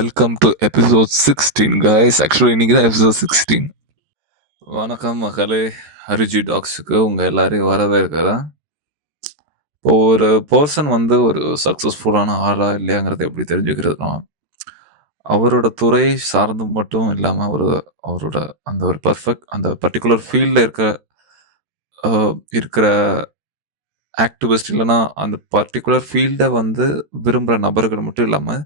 Welcome to episode 16 guys. Actually இன்னைக்கு தான் episode 16. வணக்கம் மகளே. ஹரிஜி டாக்ஸுக்கு உங்க எல்லாரையும் வரவேற்கிறேன். இப்போ ஒரு பர்சன் வந்து ஒரு சக்சஸ்ஃபுல்லான ஆளா இல்லையாங்கிறத எப்படி தெரிஞ்சுக்கிறதுனா, அவரோட துறை சார்ந்து மட்டும் இல்லாம அவரோட அந்த ஒரு அந்த பர்டிகுலர் ஃபீல்ட்ல இருக்கிற ஆக்டிவிஸ்ட் இல்லைன்னா அந்த பர்டிகுலர் ஃபீல்டை வந்து விரும்புகிற நபர்கள் மட்டும் இல்லாம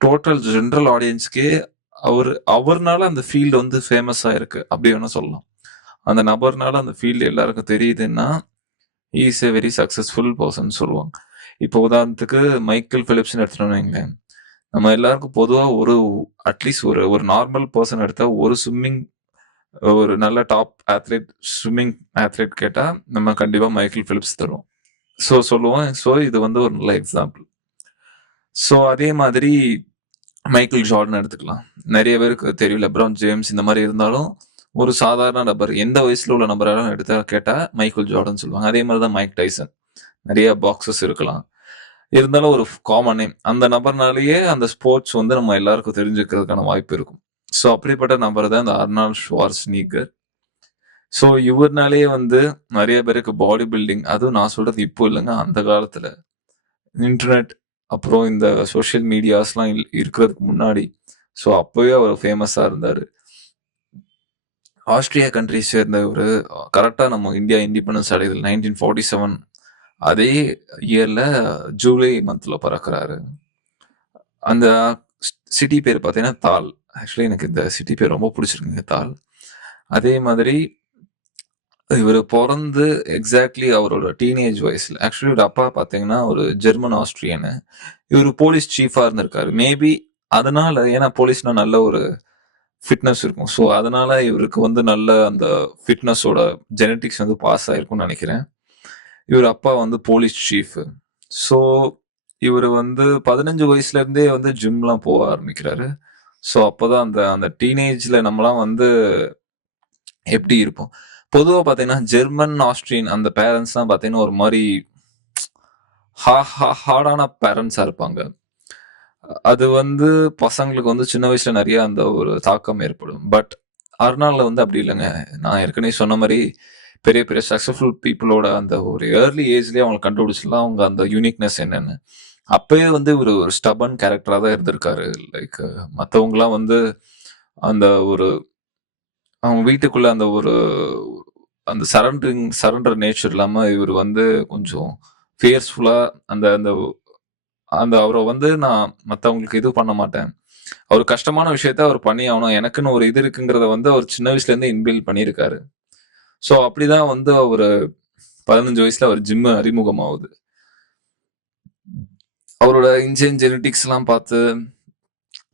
டோட்டல் ஜென்ரல் ஆடியன்ஸ்க்கே அவர்னால அந்த ஃபீல்டு வந்து ஃபேமஸாக இருக்கு அப்படி வேணா சொல்லலாம். அந்த நபர்னால அந்த ஃபீல்டு எல்லாருக்கும் தெரியுதுன்னா is a very successful person சொல்லுவாங்க. இப்போ உதாரணத்துக்கு மைக்கேல் பிலிப்ஸ்னு எடுத்துட்டோம்னு வைங்களேன். நம்ம எல்லாருக்கும் பொதுவாக அட்லீஸ்ட் ஒரு நார்மல் பர்சன் எடுத்தா ஒரு நல்ல டாப் ஸ்விம்மிங் ஆத்லெட் கேட்டா நம்ம கண்டிப்பா மைக்கேல் பிலிப்ஸ் தருவோம். சொல்லுவோம். இது வந்து ஒரு நல்ல எக்ஸாம்பிள். அதே மாதிரி மைக்கேல் ஜார்டன் எடுத்துக்கலாம். நிறைய பேருக்கு தெரியும் லெப்ரான் ஜேம்ஸ் இந்த மாதிரி இருந்தாலும் ஒரு சாதாரண நபர் எந்த வயசுல உள்ள நபரெல்லாம் எடுத்தா கேட்டா மைக்கேல் ஜார்டன் சொல்லுவாங்க. அதே மாதிரிதான் மைக் டைசன். நிறைய பாக்ஸஸ் இருக்கலாம், இருந்தாலும் ஒரு காமன் நேம். அந்த நபர்னாலேயே அந்த ஸ்போர்ட்ஸ் வந்து நம்ம எல்லாருக்கும் தெரிஞ்சுக்கிறதுக்கான வாய்ப்பு இருக்கும். அப்படிப்பட்ட நபர் தான் இந்த அர்னால்ட் ஷ்வார்ஸ்நீகர். இவர்னாலேயே வந்து நிறைய பேருக்கு பாடி பில்டிங், அதுவும் நான் சொல்றது இப்போ இல்லைங்க, அந்த காலத்துல இன்டர்நெட் அப்புறம் இந்த சோஷியல் மீடியாஸ்லாம் இருக்கிறதுக்கு முன்னாடி அப்பவே அவர் ஃபேமஸா இருந்தாரு. ஆஸ்திரியா கண்ட்ரி சேர்ந்த ஒரு கரெக்டா நம்ம இந்தியா இண்டிபெண்டன்ஸ் அடையுது 1947. அதே இயர்ல ஜூலை மந்த்ல பிறக்கிறாரு. அந்த சிட்டி பேர் பார்த்தீங்கன்னா தால். ஆக்சுவலி எனக்கு இந்த சிட்டி பேர் ரொம்ப பிடிச்சிருக்குங்க, தால். அதே மாதிரி இவர் பிறந்து எக்ஸாக்ட்லி அவரோட டீனேஜ் வயசுல, ஆக்சுவலி ஒரு அப்பா பார்த்தீங்கன்னா ஒரு ஜெர்மன் ஆஸ்திரியனு, இவர் போலீஸ் சீஃபா இருந்திருக்காரு. மேபி அதனால, ஏன்னா போலீஸ்னா நல்ல ஒரு ஃபிட்னஸ் இருக்கும். அதனால இவருக்கு வந்து நல்ல அந்த ஃபிட்னஸோட ஜெனட்டிக்ஸ் வந்து பாஸ் ஆயிருக்கும்னு நினைக்கிறேன். இவர் அப்பா வந்து போலீஸ் சீஃப். இவர் வந்து 15 வயசுல இருந்தே வந்து ஜிம்லாம் போக ஆரம்பிக்கிறாரு. அப்போதான் அந்த அந்த டீனேஜ்ல நம்மலாம் வந்து எப்படி இருப்போம். பொதுவாக பார்த்தீங்கன்னா ஜெர்மன் ஆஸ்திரியன் அந்த பேரண்ட்ஸ்லாம் பார்த்தீங்கன்னா ஒரு மாதிரி ஹார்டான பேரண்ட்ஸா இருப்பாங்க. அது வந்து பசங்களுக்கு வந்து சின்ன வயசுல நிறைய அந்த ஒரு தாக்கம் ஏற்படும். பட் அர்னால்ட்ல வந்து அப்படி இல்லைங்க. நான் ஏற்கனவே சொன்ன மாதிரி பெரிய பெரிய சக்சஸ்ஃபுல் பீப்புளோட அந்த ஒரு ஏர்லி ஏஜ்லயே அவங்க கண்டுபிடிச்சிடலாம் அவங்க அந்த யூனிக்னஸ் என்னன்னு. அப்பயே வந்து ஒரு ஸ்டபன் கேரக்டரா தான் இருந்திருக்காரு. லைக் மற்றவங்கலாம் வந்து அந்த ஒரு அவங்க வீட்டுக்குள்ள அந்த சரண்டர் நேச்சர் இல்லாம இவர் வந்து கொஞ்சம் ஃபியர்ஸ்ஃபுல்லா அந்த அந்த அந்த அவரை வந்து நான் மற்றவங்களுக்கு இது பண்ண மாட்டேன், அவர் கஷ்டமான விஷயத்த அவர் பண்ணி ஆகணும், எனக்குன்னு ஒரு இது இருக்குங்கிறத வந்து அவர் சின்ன வயசுல இருந்து இன்பில்ட் பண்ணியிருக்காரு. அப்படிதான் வந்து அவரு 15 வயசுல அவர் ஜிம் அறிமுகமாகுது. அவரோட இன்ஜின் ஜெனட்டிக்ஸ் எல்லாம் பார்த்து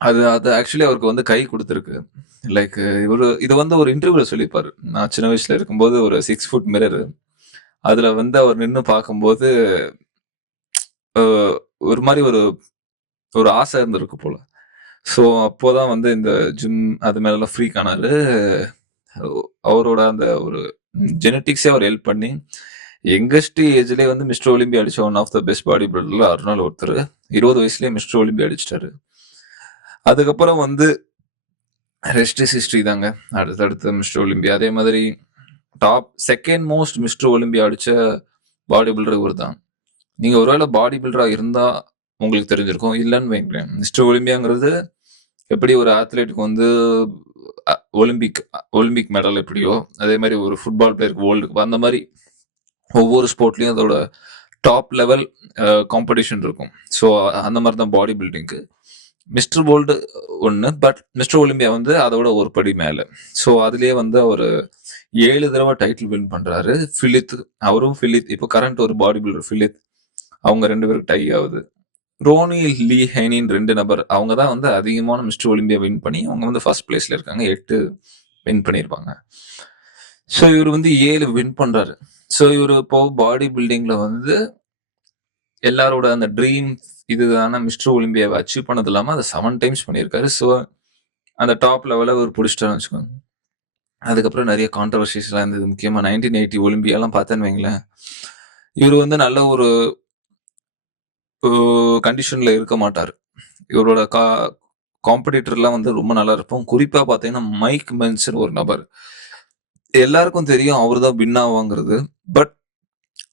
அது அது ஆக்சுவலி அவருக்கு வந்து கை கொடுத்துருக்கு. லைக் இது வந்து ஒரு இன்டர்வியூல சொல்லியிருப்பாரு. நான் சின்ன வயசுல இருக்கும்போது ஒரு 6 ஃபுட் மிரர் அதுல வந்து அவர் நின்று பார்க்கும்போது ஒரு மாதிரி ஒரு ஆசை இருந்திருக்கு போல. அப்போதான் வந்து இந்த ஜிம் அது மேல ஃப்ரீக் ஆனாரு. அவரோட அந்த ஒரு ஜெனட்டிக்ஸே அவர் ஹெல்ப் பண்ணி யங்கஸ்ட் ஏஜ்லேயே வந்து மிஸ்டர் ஒலிம்பியா அடிச்ச one of the best body பில்டர்ல அர்னால்ட் ஒருத்தர். 20 வயசுலயே மிஸ்டர் ஒலிம்பியா அடிச்சிட்டாரு. அதுக்கப்புறம் வந்து ரெஸ்ட் இஸ் ஹிஸ்டரி தாங்க. அடுத்தடுத்து மிஸ்டர் ஒலிம்பியா. அதே மாதிரி top second most mister Olympia அடிச்ச பாடி பில்டர் இவர் தான். நீங்க ஒருவேளை பாடி பில்டரா இருந்தா உங்களுக்கு தெரிஞ்சிருக்கும். இல்லைன்னு வைக்கிறேன், மிஸ்டர் ஒலிம்பியாங்கிறது எப்படி ஒரு ஆத்லெட்டுக்கு வந்து ஒலிம்பிக் மெடல் எப்படியோ அதே மாதிரி ஒரு ஃபுட்பால் பிளேயருக்கு வேர்ல்டு அந்த மாதிரி ஒவ்வொரு ஸ்போர்ட்லயும் அதோட டாப் லெவல் காம்படிஷன் இருக்கும். அந்த மாதிரி தான் பாடி பில்டிங்க்கு மிஸ்டர் வேர்ல்டு ஒன்று. பட் மிஸ்டர் ஒலிம்பியா வந்து அதோட ஒரு படி மேல. அதுலயே வந்து அவர் 7 தடவை டைட்டில் வின் பண்றாரு. அவரும் ஃபிலித் இப்போ கரண்ட் ஒரு பாடி பில்டர் ஃபிலித், அவங்க 2 பேருக்கு டை ஆகுது. ரோனி லீ ஹைனின் 2 நபர், அவங்க தான் வந்து அதிகமான மிஸ்டர் ஒலிம்பியா வின் பண்ணி அவங்க வந்து ஃபர்ஸ்ட் பிளேஸ்ல இருக்காங்க. 8 வின் பண்ணியிருப்பாங்க. இவர் வந்து 7 வின் பண்றாரு. இவர் இப்போ பாடி பில்டிங்ல வந்து எல்லாரோட அந்த ட்ரீம் இதுதான மிஸ்டர் ஒலிம்பியாவை அச்சீவ் பண்ணது இல்லாம அதை 7 டைம்ஸ் பண்ணியிருக்காரு. அந்த டாப் லெவலில் ஒரு பிடிச்சிட்டான்னு வச்சுக்கோங்க. அதுக்கப்புறம் நிறைய கான்ட்ரவர்சிஸ் எல்லாம் இருந்தது. முக்கியமா 1980 ஒலிம்பியாலாம் பார்த்தேன்னு வைங்களேன், இவர் வந்து நல்ல ஒரு கண்டிஷன்ல இருக்க மாட்டார். இவரோட காம்படிட்டர்லாம் வந்து ரொம்ப நல்லா இருப்போம். குறிப்பா பார்த்தீங்கன்னா, மைக் மென்சன் ஒரு நபர். எல்லாருக்கும் தெரியும் அவர் தான் வின் ஆவாங்கிறது. பட்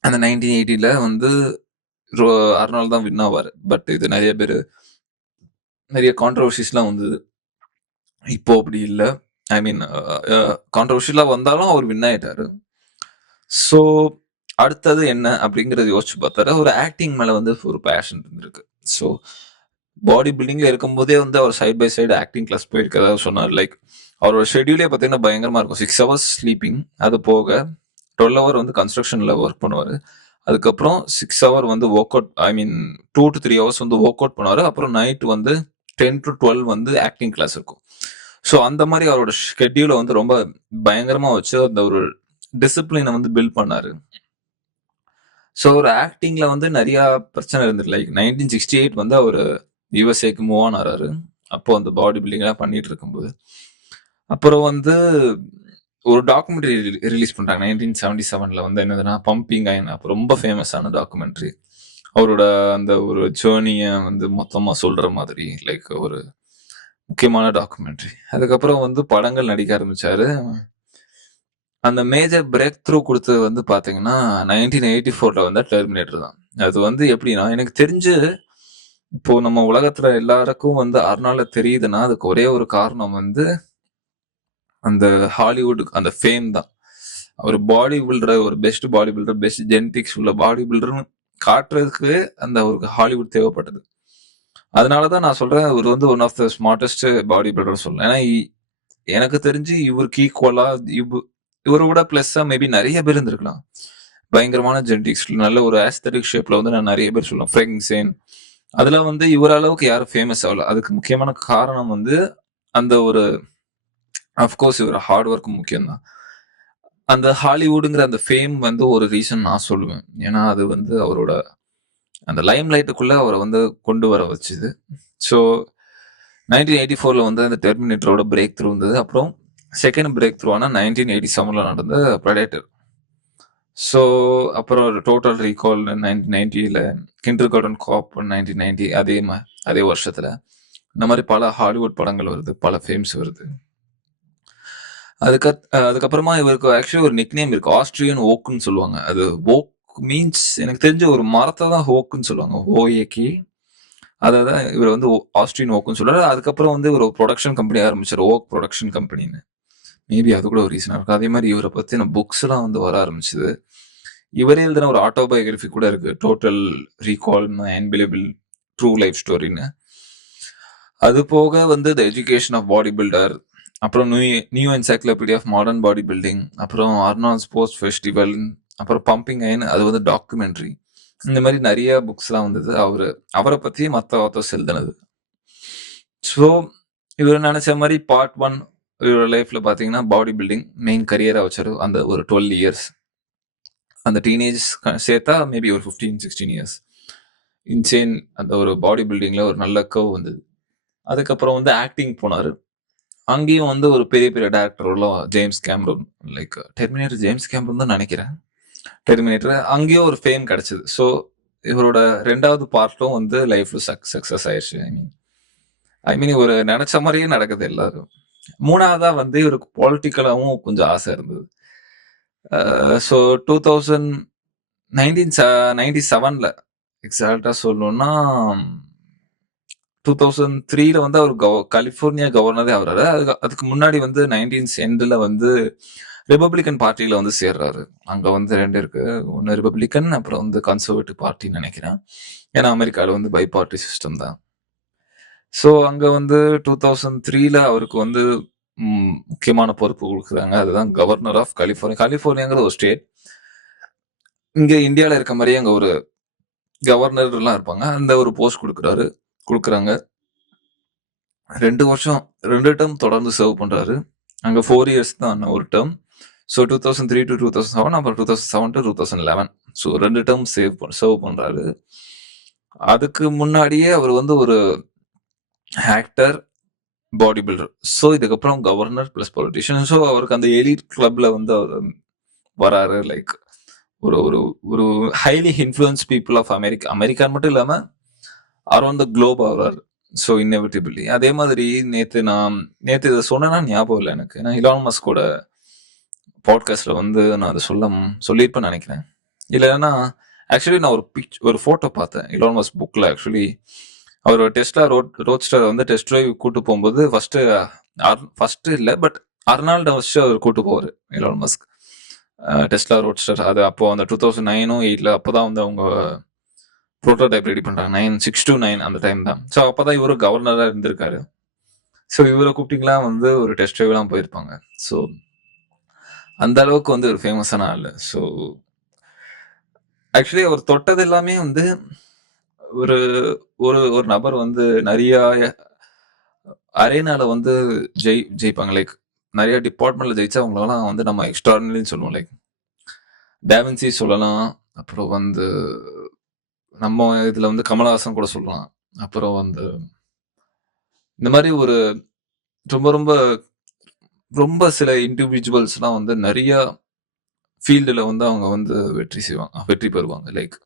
அந்த 1980ல வந்து ரோ அர்னால்டு தான் வின் ஆவாரு. பட் இது நெறைய கான்ட்ரோவர்சிஸ்லாம் வந்தது. இப்போ அப்படி இல்ல. ஐ மீன் கான்ட்ரோவர்ஷியலா வந்தாலும் அவர் வின் ஆயிட்டாரு. ஸோ அடுத்தது என்ன அப்படிங்கிறத யோசிச்சு பார்த்தாரு. ஒரு ஆக்டிங் மேல வந்து ஒரு பேஷன் இருந்திருக்கு. ஸோ பாடி பில்டிங்ல இருக்கும்போதே வந்து அவர் side by side acting class போயிருக்கதா சொன்னார். லைக் அவரோட ஷெட்யூலே பார்த்தீங்கன்னா பயங்கரமா இருக்கும். 6 ஹவர்ஸ் ஸ்லீப்பிங். அது போக 12 ஹவர் வந்து கன்ஸ்ட்ரக்ஷன்ல ஒர்க் பண்ணுவாரு. அதுக்கப்புறம் 6 ஹவர் வந்து work out I mean 2 to 3 hours வந்து ஒர்க் அவுட் பண்ணுவாரு. அப்புறம் நைட் வந்து 10 to 12 வந்து ஆக்டிங் கிளாஸ் இருக்கும். ஸோ அந்த மாதிரி அவரோட ஷெட்யூலை வந்து ரொம்ப பயங்கரமா வச்சு அந்த ஒரு டிசிப்ளினை வந்து பில்ட் பண்ணாரு. ஸோ ஒரு ஆக்டிங்ல வந்து நிறைய பிரச்சனை இருந்தது. லைக் 1968 வந்து அவர் யுஎஸ்ஏக்கு மூவ் ஆன் ஆறாரு. அப்போ அந்த பாடி பில்டிங்லாம் பண்ணிட்டு இருக்கும்போது அப்புறம் வந்து ஒரு டாக்குமெண்ட்ரி ரிலீஸ் பண்றாங்க 1977ல வந்து என்னதுன்னா பம்பிங் அயன். அப்போ ரொம்ப ஃபேமஸான டாக்குமெண்ட்ரி. அவரோட அந்த ஒரு ஜேர்னியை வந்து மொத்தமா சொல்ற மாதிரி லைக் ஒரு முக்கியமான டாக்குமெண்ட்ரி. அதுக்கப்புறம் வந்து படங்கள் நடிக்க ஆரம்பிச்சாரு. அந்த மேஜர் பிரேக் த்ரூ கொடுத்தது வந்து பாத்தீங்கன்னா 1984ல வந்து டெர்மினேட்டர் தான். அது வந்து எப்படின்னா எனக்கு தெரிஞ்சு இப்போ நம்ம உலகத்துல எல்லாருக்கும் வந்து அர்னால்டு தெரியுதுன்னா அதுக்கு ஒரே ஒரு காரணம் வந்து அந்த ஹாலிவுட் அந்த ஃபேம் தான். அவர் பாடி பில்டர், ஒரு best body builder, best genetics உள்ள பாடி பில்டர்னு காட்டுறதுக்கு அந்த அவருக்கு ஹாலிவுட் தேவைப்பட்டது. அதனாலதான் நான் சொல்றேன் இவர் வந்து one of the smartest body builder சொல்லலாம். ஏன்னா எனக்கு தெரிஞ்சு இவருக்கு ஈக்குவலா இவரை விட பிளஸ்ஸா மேபி நிறைய பேர் இருந்திருக்கலாம். பயங்கரமான ஜெனடிக்ஸ் நல்ல ஒரு ஆஸ்தட்டிக் ஷேப்ல வந்து நான் நிறைய பேர் சொல்லுவேன். ஃப்ரெங்க்சேன் அதுல வந்து இவர் அளவுக்கு யாரும் ஃபேமஸ் ஆகல. அதுக்கு முக்கியமான காரணம் வந்து அந்த ஒரு அஃப்கோர்ஸ் இவர் ஹார்ட் ஒர்க் முக்கியம் தான். அந்த ஹாலிவுடுங்கிற அந்த ஃபேம் வந்து ஒரு ரீசன் நான் சொல்லுவேன். ஏன்னா அது வந்து அவரோட அந்த லைம் லைட்டுக்குள்ள அவரை வந்து கொண்டு வர வச்சுது. ஸோ 1984ல வந்து அந்த டெர்மினேட்டரோட பிரேக் த்ரூ இருந்தது. அப்புறம் செகண்ட் பிரேக் த்ரூ ஆனா 1987ல நடந்த ப்ரெடேட்டர். ஸோ அப்புறம் டோட்டல் ரீகால் 1990ல, கிண்டர் கார்டன் காப் 1990 அதே வருஷத்துல இந்த மாதிரி பல ஹாலிவுட் படங்கள் வருது, பல ஃபேம்ஸ் வருது. அதுக்கப்புறமா இவருக்கு ஆக்சுவலி ஒரு நிக் நேம் இருக்கு. ஆஸ்ட்ரியன் ஓக்குன்னு சொல்லுவாங்க. அது ஓக் மீன்ஸ் எனக்கு தெரிஞ்ச ஒரு மரத்தை தான் ஓக்குன்னு சொல்லுவாங்க. ஓஏகி. அதான் இவர் வந்து ஆஸ்ட்ரியன் ஓக்குன்னு சொல்றாரு. அதுக்கப்புறம் வந்து ஒரு ப்ரொடக்ஷன் கம்பெனி ஆரம்பிச்சார், ஓக் ப்ரொடக்ஷன் கம்பெனின்னு. மேபி அது கூட ஒரு ரீசனா இருக்கும். அதே மாதிரி இவரை பத்தின புக்ஸ் எல்லாம் வந்து வர ஆரம்பிச்சது. இவரே எழுதின ஒரு ஆட்டோபயோகிராஃபி கூட இருக்கு, total recall unbelievable true life ஸ்டோரின்னு. அது போக வந்து the education of body builder, அப்புறம் new encyclopedia of modern body building, அப்புறம் அர்னால்ட் ஸ்போர்ட்ஸ் ஃபெஸ்டிவல், அப்புறம் பம்பிங் அயன், அது வந்து டாக்குமெண்ட்ரி. இந்த மாதிரி நிறைய புக்ஸ்லாம் வந்தது. அவரை பத்தி மற்ற ஆத்தர்ஸ் எழுதினது. ஸோ இவர் நினைச்ச மாதிரி பார்ட் 1 இவரோட லைஃப்ல பாத்தீங்கன்னா பாடி பில்டிங் மெயின் கரியரா வச்சாரு. அந்த ஒரு 12 இயர்ஸ், அந்த டீனேஜ் சேர்த்தா மேபி ஒரு 15-16 இயர்ஸ் இன்சேன் அந்த ஒரு பாடி பில்டிங்ல ஒரு நல்ல கர்வ் வந்தது. அதுக்கப்புறம் வந்து ஆக்டிங் போனாரு. அங்கேயும் வந்து ஒரு பெரிய பெரிய டேரக்டர்லாம் James Cameron, like Terminator James Cameron தான் நினைக்கிறேன். டெர்மினேட்டர் அங்கேயும் ஒரு ஃபேம் கிடைச்சது. ஸோ இவரோட 2வது பார்ட்டும் வந்து லைஃப்ல சக்சஸ் ஆயிடுச்சு. ஐ மீன் இவர் நினைச்ச மாதிரியே நடக்குது எல்லாரும். 3வதா வந்து இவருக்கு பொலிட்டிக்கலாவும் கொஞ்சம் ஆசை இருந்தது. ஸோ 1997ல எக்ஸாக்டா சொல்லணும்னா 2003ல வந்து அவர் கலிபோர்னியா கவர்னரே ஆகுறாரு. அதுக்கு முன்னாடி வந்து 19 எண்ட்ல வந்து ரிபப்ளிகன் பார்ட்டியில வந்து சேர்றாரு. அங்க வந்து 2 இருக்கு. ஒன்னு ரிபப்ளிகன், அப்புறம் வந்து கன்சர்வேட்டிவ் பார்ட்டின்னு நினைக்கிறேன். ஏன்னா அமெரிக்கால வந்து பை பார்ட்டி சிஸ்டம் தான். ஸோ அங்க வந்து 2003ல அவருக்கு வந்து முக்கியமான பொறுப்பு கொடுக்குறாங்க. அதுதான் கவர்னர் ஆஃப் கலிபோர்னியா. கலிபோர்னியாங்கிற ஒரு ஸ்டேட். இங்க இந்தியால இருக்க மாதிரியே அங்க ஒரு கவர்னர் எல்லாம் இருப்பாங்க. அந்த ஒரு போஸ்ட் கொடுக்குறாங்க. 2 வருஷம் 2 டேர்ம் தொடர்ந்து சர்வ் பண்றாரு. அங்க 4 இயர்ஸ் தான் ஒரு டேர்ம். ஸோ 2003 to 2007, அப்புறம் 2007 to 2011. ஸோ 2 டேர்ம் சர்வ் பண்றாரு. அதுக்கு முன்னாடியே அவர் வந்து ஒரு ஆக்டர், பாடி பில்டர். ஸோ இதுக்கப்புறம் கவர்னர் பிளஸ் பொலிட்டிஷியன். ஸோ அவருக்கு அந்த எலிட் கிளப்ல வந்து அவர் வராரு. லைக் ஒரு ஒரு ஒரு ஹைலி இன்ஃப்ளூயன்ஸ் பீப்புள் ஆஃப் அமெரிக்கான்னு மட்டும் இல்லாம அரௌண்ட் த குளோப் வர்றாரு. ஸோ இன்னெவிட்டபிளி அதே மாதிரி நேற்று இதை சொன்னேன்னா ஞாபகம் இல்லை எனக்கு. ஏன்னா இலான் மஸ்கோட பாட்காஸ்ட்ல வந்து நான் அதை சொல்லியிருப்பேன்னு நினைக்கிறேன். இல்லைன்னா ஆக்சுவலி நான் ஒரு ஃபோட்டோ பார்த்தேன் இலான் மஸ்க் புக்கில். ஆக்சுவலி அவர் டெஸ்லா ரோட்ஸ்டர் வந்து டெஸ்ட் டிரைவ் கூட்டு போகும்போது ஃபர்ஸ்ட் இல்லை பட் அர்னால்டை வச்சு அவர் கூட்டு போவார் இலான் மஸ்க். டெஸ்லா ரோட்ஸ்டர் அது அப்போ அந்த 2009 8 அப்போதான் வந்து அவங்க ப்ரோட்டோடைப் ரெடி பண்றாங்க. 9 அந்த டைம் தான். ஸோ அப்பதான் இவரு கவர்னரா இருந்திருக்காரு. ஸோ இவரை கூப்பிட்டீங்களா வந்து ஒரு டெஸ்ட் டிரைவ்லாம் போயிருப்பாங்க. ஸோ அந்த அளவுக்கு வந்து ஒரு ஃபேமஸான ஆள். ஸோ ஆக்சுவலி அவர் தொட்டது எல்லாமே வந்து ஒரு ஒரு ஒரு நபர் வந்து நிறைய அரேனால வந்து ஜெயிப்பாங்க. லைக் நிறைய டிபார்ட்மெண்ட்ல ஜெயிச்சா அவங்களெல்லாம் வந்து நம்ம எக்ஸ்ட்ராடினரின்னு சொல்லுவோம். லைக் டேவின்சி சொல்லலாம், அப்புறம் வந்து நம்ம இதுல வந்து கமலஹாசன் கூட சொல்லலாம். அப்புறம் வந்து இந்த மாதிரி ஒரு ரொம்ப ரொம்ப ரொம்ப சில இண்டிவிஜுவல்ஸ்லாம் வந்து நிறைய ஃபீல்டில் வந்து அவங்க வந்து வெற்றி பெறுவாங்க. லைக்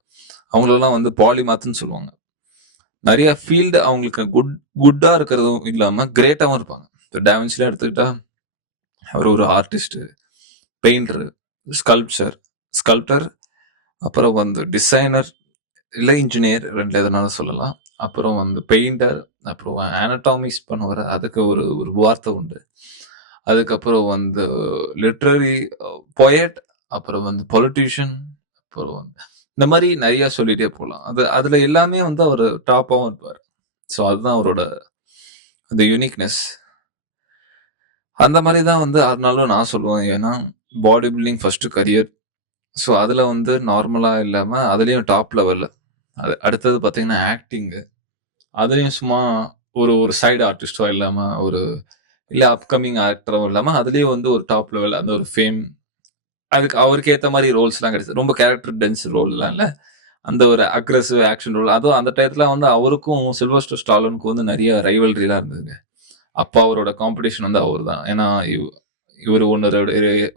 அவங்களெல்லாம் வந்து பாலிமாத்துன்னு சொல்லுவாங்க. நிறைய ஃபீல்டு அவங்களுக்கு குட்டா இருக்கிறதும் இல்லாம கிரேட்டாவும் இருப்பாங்க. இப்போ டேவின்சிலாம் எடுத்துக்கிட்டா அவர் ஒரு ஆர்டிஸ்ட், பெயிண்டர், ஸ்கல்ப்டர், அப்புறம் வந்து டிசைனர் இல்லை இன்ஜினியர், ரெண்டுல எதனாலும் சொல்லலாம். அப்புறம் வந்து பெயிண்டர், அப்புறம் ஆனடாமிக்ஸ் பண்ணுவார், அதுக்கு ஒரு ஒரு வார்த்தை உண்டு. அதுக்கப்புறம் வந்து லிட்ரரி போயட், அப்புறம் வந்து பொலிட்டீஷியன், அப்புறம் வந்து இந்த மாதிரி நிறைய சொல்லிட்டே போகலாம். அதுல எல்லாமே வந்து அவர் டாப்பாகவும் இருப்பார். ஸோ அதுதான் அவரோட அந்த யூனிக்னஸ். அந்த மாதிரி தான் வந்து அதனாலும் நான் சொல்லுவேன். ஏன்னா body building first career. So அதுல வந்து நார்மலா இல்லாம அதுலயும் டாப் லெவல்ல. அடுத்தது பார்த்தீங்கன்னா ஆக்டிங்கு. அதுலயும் சும்மா ஒரு ஒரு சைடு ஆர்டிஸ்டோ இல்லாம ஒரு இல்ல அப்கமிங் ஆக்டரும் இல்லாம அதுலயும் வந்து ஒரு டாப் லெவல் அந்த ஒரு ஃபேம். அதுக்கு அவருக்கு ஏத்த மாதிரி ரோல்ஸ் எல்லாம் கிடைச்சது. ரொம்ப கேரக்டர் டென்ஸ் ரோல்லாம் இல்ல, அந்த ஒரு அக்ரெசிவ் ஆக்ஷன் ரோல். அதுவும் அந்த டயத்துல வந்து அவருக்கும் சில்வஸ்டர் ஸ்டாலனுக்கும் வந்து நிறைய ரைவல்ரிலாம் இருந்ததுங்க. அப்போ அவரோட காம்படிஷன் வந்து அவர் தான். ஏன்னா இவர் ஒன்று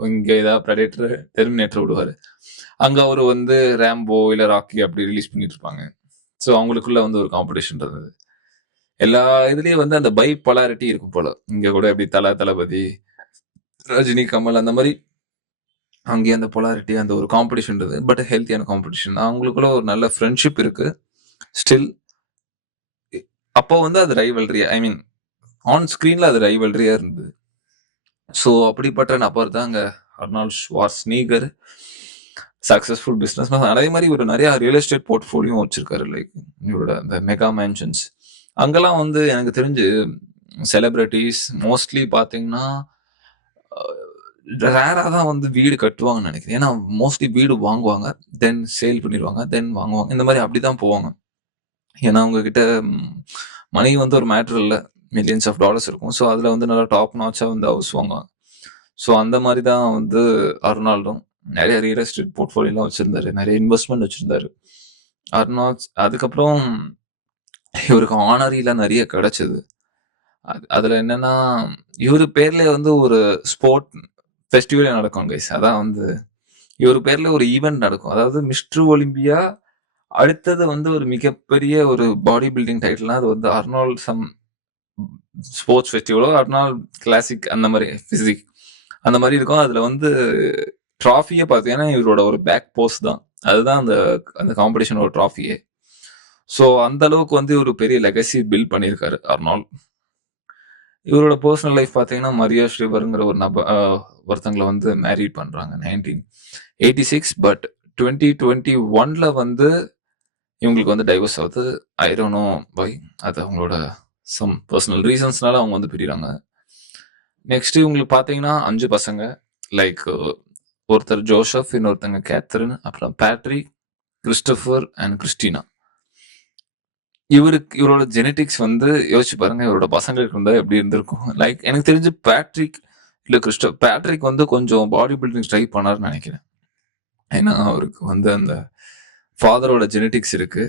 இங்க ஏதாவது ப்ரெடேட்டர் டெர்மினேட்டர் விடுவாரு, அங்க அவர் வந்து ரேம்போ இல்ல ராக்கி அப்படி ரிலீஸ் பண்ணிட்டு இருப்பாங்க. ஸோ அவங்களுக்குள்ள வந்து ஒரு காம்படிஷன் இருந்தது. எல்லா இதுலயும் வந்து அந்த பைபோலாரிட்டி இருக்கும் போல. இங்க கூட எப்படி தளபதி, ரஜினி, கமல் அந்த மாதிரி அங்கேயே அந்த பொலாரிட்டி அந்த ஒரு காம்படிஷன் இருந்தது. பட் ஹெல்த்தியான காம்படிஷன். அவங்களுக்குள்ள ஒரு நல்ல ஃப்ரெண்ட்ஷிப் இருக்கு ஸ்டில். அப்போ வந்து அது ரைவல்ரி, ஐ மீன் ஆன் ஸ்கிரீன்ல அது ரைவல்ரியா இருந்தது. ஸோ அப்படிப்பட்ட நபர் தான் அங்க Arnold Schwarzenegger. Successful business man. அதே மாதிரி ஒரு நிறைய ரியல் எஸ்டேட் போர்ட்ஃபோலியோ வச்சிருக்காரு. லைக் இவரோட அந்த மெகா மேன்ஷன்ஸ் அங்கெல்லாம் வந்து எனக்கு தெரிஞ்சு செலிபிரிட்டிஸ் மோஸ்ட்லி பார்த்தீங்கன்னா ரேரா தான் வந்து வீடு கட்டுவாங்கன்னு நினைக்கிறேன். ஏன்னா மோஸ்ட்லி வீடு வாங்குவாங்க, தென் சேல் பண்ணிடுவாங்க, தென் வாங்குவாங்க. இந்த மாதிரி அப்படிதான் போவாங்க. ஏன்னா அவங்க கிட்ட மணி வந்து ஒரு மேட்டர் இல்லை, மில்லியன்ஸ் ஆஃப் டாலர்ஸ் இருக்கும். ஸோ அதில் வந்து நல்லா டாப் நாச்சா வந்து ஹவுஸ் வாங்குவாங்க. ஸோ அந்த மாதிரி தான் வந்து அர்னால்டும் நிறைய ரியல் எஸ்டேட் போர்ட்ஃபோலியோலாம் வச்சிருந்தாரு, நிறைய இன்வெஸ்ட்மெண்ட் வச்சிருந்தாரு அர்னால்ட். அதுக்கப்புறம் இவருக்கு ஆனரிலாம் நிறைய கிடைச்சது. அதுல என்னன்னா இவரு பேர்ல வந்து ஒரு ஸ்போர்ட் ஃபெஸ்டிவலே நடக்கும் கைஸ். அதான் வந்து இவர் பேர்ல ஒரு ஈவெண்ட் நடக்கும். அதாவது மிஸ்டர் ஒலிம்பியா அடுத்தது வந்து ஒரு மிகப்பெரிய ஒரு பாடி பில்டிங் டைட்டில்னா அது வந்து அர்னால்ட் சம் ஸ்போர்ட்ஸ் ஃபெஸ்டிவலோ அர்னால்ட் கிளாசிக் அந்த மாதிரி பிசிக் அந்த மாதிரி இருக்கும். அதுல வந்து ட்ராஃபியே பார்த்தீங்கன்னா இவரோட ஒரு பேக் போஸ்ட் தான். அதுதான் அந்த அந்த காம்படிஷனோட ட்ராஃபியே. ஸோ அந்த அளவுக்கு வந்து ஒரு பெரிய லெகசி பில்ட் பண்ணியிருக்காரு அர்னால்ட். இவரோட பர்சனல் லைஃப் பார்த்தீங்கன்னா மரியா ஸ்ரீவருங்கிற ஒரு ஒருத்தங்களை வந்து மேரிட் பண்றாங்க 1986. பட் 2021 வந்து இவங்களுக்கு வந்து டைவர்ஸ் ஆகுது. I don't know why. அது அவங்களோட சம் பர்சனல் ரீசன்ஸ்னால அவங்க வந்து பிரிகிறாங்க. நெக்ஸ்ட் இவங்களுக்கு பார்த்தீங்கன்னா 5 பசங்க. லைக் ஒருத்தர் ஜோசப், இன்னொருத்தங்க கேத்ரின், அப்புறம் பேட்ரிக், கிறிஸ்டோபர் அண்ட் கிறிஸ்டினா. இவரோட ஜெனட்டிக்ஸ் வந்து யோசிச்சு பாருங்க, இவரோட பசங்களுக்கு இருந்தா எப்படி இருந்திருக்கும். லைக் எனக்கு தெரிஞ்சு பேட்ரிக் இல்ல பேட்ரிக் வந்து கொஞ்சம் பாடி பில்டிங் ட்ரை பண்ணாருன்னு நினைக்கிறேன். ஏன்னா அவருக்கு வந்து அந்த ஃபாதரோட ஜெனட்டிக்ஸ் இருக்கு.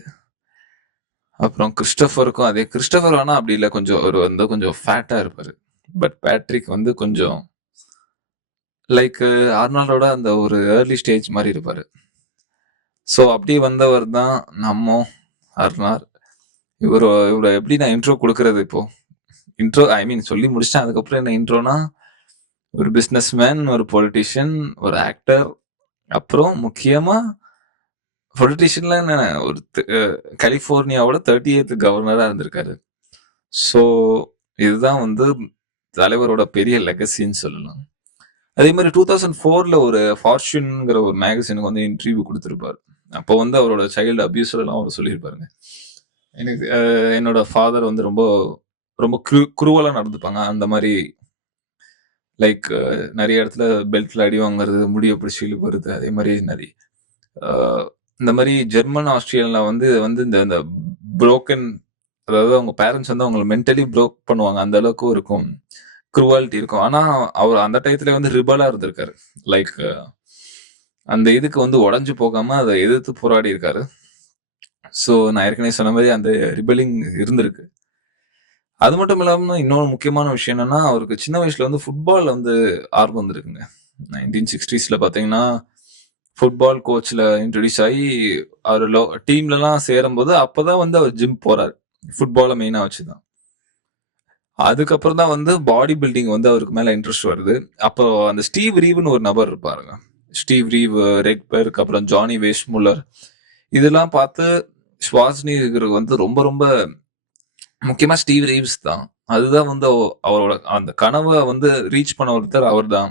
அப்புறம் கிறிஸ்டோபருக்கும் அதே. கிறிஸ்டோபர் வேணா அப்படி இல்லை, கொஞ்சம் அவர் வந்து கொஞ்சம் ஃபேட்டா இருப்பாரு. பட் பேட்ரிக் வந்து கொஞ்சம் லைக் அர்னால்டோட அந்த ஒரு ஏர்லி ஸ்டேஜ் மாதிரி இருப்பாரு. ஸோ அப்படி வந்தவர் தான் நம்ம அர்னால்ட். இவரை எப்படி நான் இன்ட்ரோ கொடுக்கறது இப்போ? இன்ட்ரோ ஐ மீன் சொல்லி முடிச்சிட்டேன். அதுக்கப்புறம் என்ன இன்ட்ரோனா, ஒரு பிசினஸ் மேன், ஒரு பொலிட்டிஷியன், ஒரு ஆக்டர், அப்புறம் முக்கியமா பொலிட்டிஷியன்ல என்ன ஒரு கலிபோர்னியாவோட 38th கவர்னரா இருந்திருக்காரு. ஸோ இதுதான் வந்து தலைவரோட பெரிய லெகசின்னு சொல்லலாம். அதே மாதிரி 2004ல ஒரு ஃபார்ச்சூன்ங்கிற ஒரு மேகசினுக்கு வந்து இன்டர்வியூ கொடுத்துருப்பாரு. அப்போ வந்து அவரோட சைல்டு அபியூஸ் எல்லாம் அவர் சொல்லியிருப்பாருங்க. எனக்கு என்னோட ஃபாதர் வந்து ரொம்ப ரொம்ப குருவலா நடந்துப்பாங்க. அந்த மாதிரி லைக் நிறைய இடத்துல பெல்ட்ல அடி வாங்குறது, முடிய பிடிச்சி இழுப்புறது, அதே மாதிரி நிறைய இந்த மாதிரி ஜெர்மன் ஆஸ்திரேலியால வந்து வந்து இந்த இந்த புரோக்கன், அதாவது அவங்க பேரண்ட்ஸ் வந்து அவங்களை மென்டலி ப்ரோக் பண்ணுவாங்க. அந்த அளவுக்கு இருக்கும் குருவாலிட்டி இருக்கும். ஆனா அவர் அந்த டயத்துல வந்து ரிபலா இருந்திருக்காரு. லைக் அந்த இதுக்கு வந்து உடஞ்சு போகாம அதை எதிர்த்து போராடி இருக்காரு. ஸோ நான் ஏற்கனவே சொன்ன மாதிரி அந்த ரிபலிங் இருந்திருக்கு. அது மட்டும் இல்லாம இன்னொரு முக்கியமான விஷயம் என்னன்னா, அவருக்கு சின்ன வயசுல வந்து ஃபுட்பால் வந்து ஆர்வம் வந்துருக்குங்க. 1960ஸ்ல பாத்தீங்கன்னா ஃபுட்பால் கோச்ல இன்ட்ரடியூஸ் ஆகி அவர் டீம்லலாம் சேரும்போது அப்பதான் வந்து அவர் ஜிம் போறாரு. ஃபுட்பாலை மெயினா வச்சுதான். அதுக்கப்புறம் தான் வந்து பாடி பில்டிங் வந்து அவருக்கு மேல இன்ட்ரெஸ்ட் வருது. அப்போ அந்த ஸ்டீவ் ரீவ்னு ஒரு நபர் இருப்பாருங்க. ஸ்டீவ் ரீவ், ரெட் பெர்க், அப்புறம் ஜானி வேஸ்முல்லர், இதெல்லாம் பார்த்து ஷ்வார்ஸ்னிகர் வந்து ரொம்ப ரொம்ப முக்கியமா ஸ்டீவ் ரீவ்ஸ் தான். அதுதான் வந்து அவரோட அந்த கனவை வந்து ரீச் பண்ண ஒருத்தர் அவர் தான்.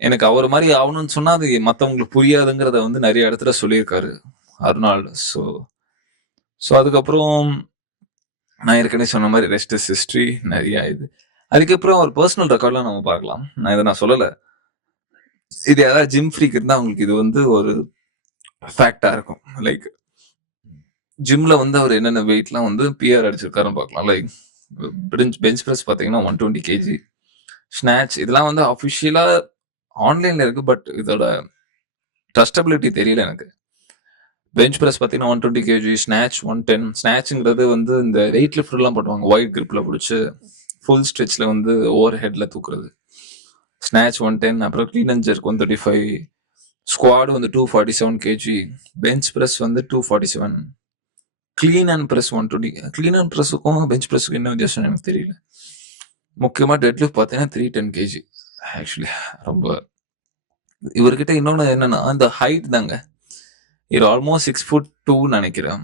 எனக்கு அவர் மாதிரி ஆகணும்னு சொன்னா அது மற்றவங்களுக்கு புரியாதுங்கிறத வந்து நிறைய இடத்துல சொல்லியிருக்காரு அர்னால்டு. ஸோ ஸோ அதுக்கப்புறம் நான் ஏற்கனவே சொன்ன மாதிரி ரெஸ்ட் இஸ் ஹிஸ்ட்ரி நிறைய இது. அதுக்கப்புறம் அவர் பர்சனல் ரெக்கார்ட்லாம் நம்ம பார்க்கலாம். நான் சொல்லலை. இது யாராவது ஜிம் ஃப்ரீக் இருந்தால் அவங்களுக்கு இது வந்து ஒரு ஃபேக்டா இருக்கும். லைக் ஜிம்ல வந்து அவர் என்னென்ன வெயிட்லாம் வந்து பிஆர் அடிச்சிருக்காருன்னு பார்க்கலாம். லைக் பெஞ்ச் ப்ரெஸ் பார்த்தீங்கன்னா 120 kg, ஸ்நாச் இதெல்லாம் வந்து அஃபிஷியலா ஆன்லைன்ல இருக்கு. பட் இதோட ட்ரஸ்டபிலிட்டி தெரியல எனக்கு. பெஞ்ச் ப்ரெஸ் பார்த்தீங்கன்னா 120 kg, ஸ்நாச் 110. ஸ்நாச்ங்கிறது வந்து இந்த வெயிட் லிஃப்ட்லாம் பண்ணுவாங்க, ஒயிட் கிரிப்ல பிடிச்சி ஃபுல் ஸ்ட்ரெச்ல வந்து ஓவர் ஹெட்ல தூக்குறது. ஸ்நாச் 110, அப்புறம் க்ளீன் அண்ட் ஜெர்க் 135, ஸ்குவாட் வந்து 247 kg, பெஞ்ச் ப்ரெஸ் வந்து 247, clean and press 120. Clean and ப்ரெஸ்ஸுக்கும் பெஞ்ச் ப்ரெஸ்ஸுக்கும் என்ன வித்தியாசம் எனக்கு தெரியல. முக்கியமாக டெட்லிஃப்ட் பார்த்தீங்கன்னா 310 kg. ஆக்சுவலி ரொம்ப இவர்கிட்ட இன்னொன்று என்னன்னா அந்த ஹைட் தாங்க. இவர் ஆல்மோஸ்ட் 6'2" நினைக்கிறேன்.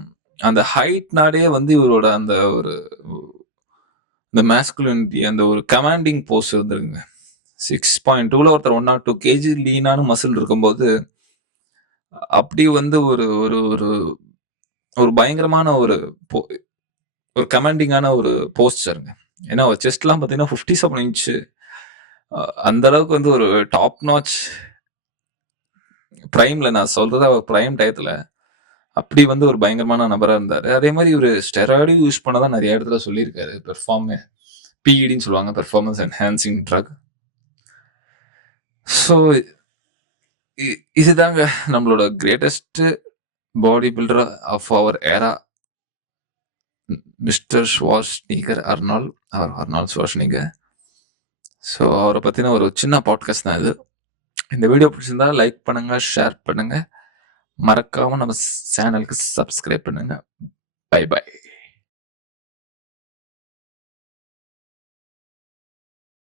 அந்த ஹைட்னாலே வந்து இவரோட அந்த ஒரு இந்த மேஸ்குலினிட்டி, அந்த ஒரு கமாண்டிங் போஸ் இருந்துருங்க. 6.2ல ஒருத்தர் 102 kg லீனான மசில் இருக்கும்போது அப்படி வந்து ஒரு ஒரு ஒரு ஒரு பயங்கரமான ஒரு கமாண்டிங்கான ஒரு போஸ்டருங்க. ஏன்னா அவர் செஸ்ட்லாம் பார்த்தீங்கன்னா 57 இன்ச்சு. அந்த அளவுக்கு வந்து ஒரு டாப் நாச் பிரைம்ல, நான் சொல்றது அவர் பிரைம் டயத்துல அப்படி வந்து ஒரு பயங்கரமான நபரா இருந்தாரு. அதே மாதிரி ஒரு ஸ்டெராய்டு யூஸ் பண்ணதான் நிறைய இடத்துல சொல்லியிருக்காரு. பிஇடின்னு சொல்லுவாங்க, பெர்ஃபார்மன்ஸ் என்ஹான்சிங் ட்ரக். ஸோ இதுதாங்க நம்மளோட greatest body builder of our era, Mister Schwarzenegger Arnold Schwarzenegger. So அவரை பற்றின ஒரு சின்ன பாட்காஸ்ட் தான் இது. இந்த வீடியோ பிடிச்சிருந்தா லைக் பண்ணுங்க, ஷேர் பண்ணுங்க, மறக்காம நம்ம சேனலுக்கு சப்ஸ்கிரைப் பண்ணுங்க. Bye by.